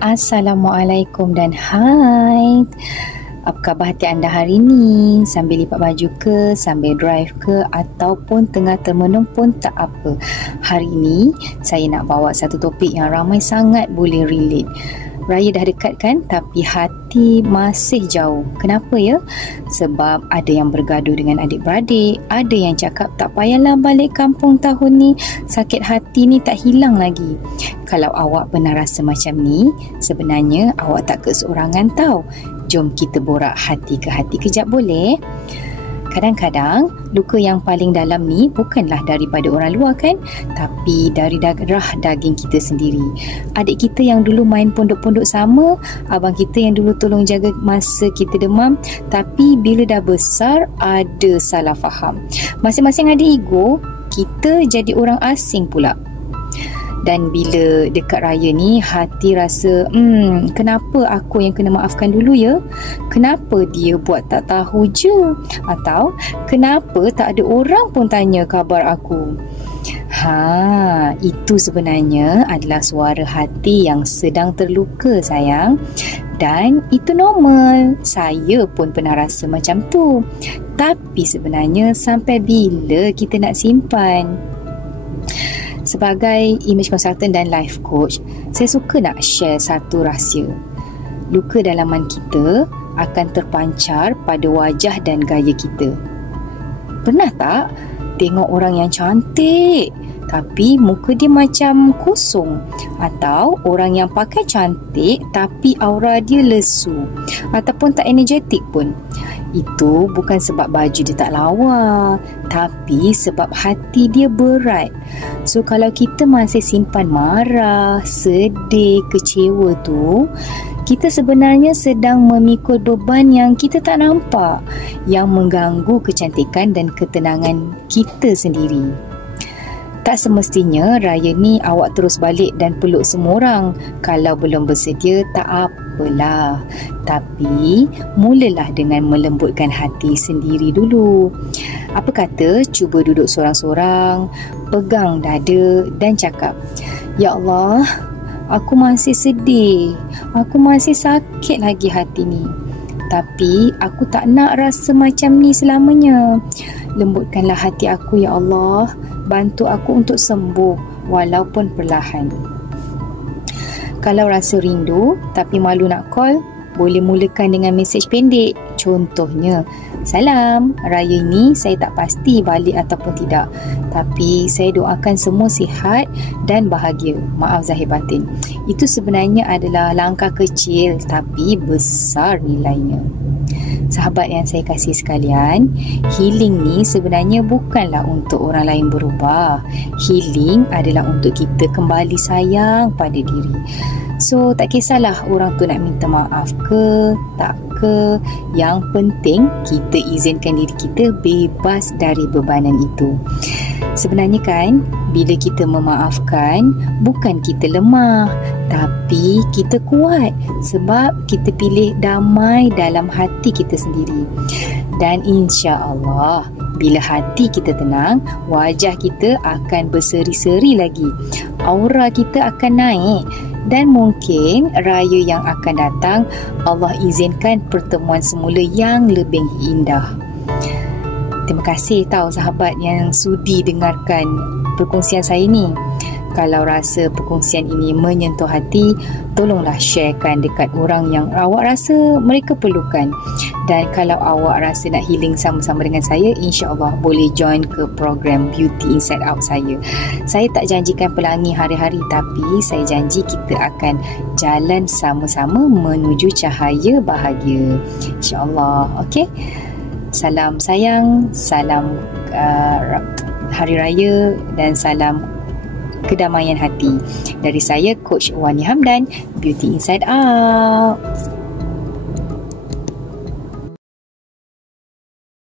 Assalamualaikum dan hai. Apa khabar hati anda hari ini? Sambil lipat baju ke, sambil drive ke, ataupun tengah termenung pun tak apa. Hari ini saya nak bawa satu topik yang ramai sangat boleh relate. Raya dah dekat kan, tapi hati masih jauh. Kenapa ya? Sebab ada yang bergaduh dengan adik-beradik, ada yang cakap tak payahlah balik kampung tahun ni, sakit hati ni tak hilang lagi. Kalau awak pernah rasa macam ni, sebenarnya awak tak keseorangan tau. Jom kita borak hati ke hati kejap boleh? Kadang-kadang luka yang paling dalam ni bukanlah daripada orang luar kan, tapi dari darah daging kita sendiri. Adik kita yang dulu main pondok-pondok sama, abang kita yang dulu tolong jaga masa kita demam, tapi bila dah besar ada salah faham. Masing-masing ada ego, kita jadi orang asing pula. Dan bila dekat raya ni, hati rasa, kenapa aku yang kena maafkan dulu ya? Kenapa dia buat tak tahu je? Atau, kenapa tak ada orang pun tanya khabar aku? Itu sebenarnya adalah suara hati yang sedang terluka sayang. Dan itu normal. Saya pun pernah rasa macam tu. Tapi sebenarnya sampai bila kita nak simpan? Sebagai image consultant dan life coach, saya suka nak share satu rahsia. Luka dalaman kita akan terpancar pada wajah dan gaya kita. Pernah tak tengok orang yang cantik tapi muka dia macam kosong? Atau orang yang pakai cantik tapi aura dia lesu ataupun tak energetik pun? Itu bukan sebab baju dia tak lawa, tapi sebab hati dia berat. So kalau kita masih simpan marah, sedih, kecewa tu, kita sebenarnya sedang memikul beban yang kita tak nampak, yang mengganggu kecantikan dan ketenangan kita sendiri. Tak semestinya raya ni awak terus balik dan peluk semua orang. Kalau belum bersedia, tak apalah. Tapi, mulalah dengan melembutkan hati sendiri dulu. Apa kata, cuba duduk sorang-sorang, pegang dada dan cakap, "Ya Allah, aku masih sedih. Aku masih sakit lagi hati ni. Tapi, aku tak nak rasa macam ni selamanya. Lembutkanlah hati aku, Ya Allah. Bantu aku untuk sembuh walaupun perlahan." Kalau rasa rindu tapi malu nak call, boleh mulakan dengan mesej pendek. Contohnya, "Salam, raya ini saya tak pasti balik ataupun tidak. Tapi saya doakan semua sihat dan bahagia. Maaf zahir batin." Itu sebenarnya adalah langkah kecil tapi besar nilainya. Sahabat yang saya kasih sekalian, healing ni sebenarnya bukanlah untuk orang lain berubah. Healing adalah untuk kita kembali sayang pada diri. So, tak kisahlah orang tu nak minta maaf ke, tak ke. Yang penting, kita izinkan diri kita bebas dari bebanan itu. Sebenarnya kan, bila kita memaafkan, bukan kita lemah, tapi kita kuat sebab kita pilih damai dalam hati kita sendiri. Dan insya-Allah, bila hati kita tenang, wajah kita akan berseri-seri lagi. Aura kita akan naik. Dan mungkin raya yang akan datang, Allah izinkan pertemuan semula yang lebih indah. Terima kasih tahu sahabat yang sudi dengarkan perkongsian saya ni. Kalau rasa perkongsian ini menyentuh hati, tolonglah sharekan dekat orang yang awak rasa mereka perlukan. Dan kalau awak rasa nak healing sama-sama dengan saya, insya-Allah boleh join ke program Beauty Inside Out saya. Saya tak janjikan pelangi hari-hari, tapi saya janji kita akan jalan sama-sama menuju cahaya bahagia. InsyaAllah. Okey? Salam sayang, salam Hari Raya dan salam kedamaian hati. Dari saya, Coach Wani Hamdan, Beauty Inside Out.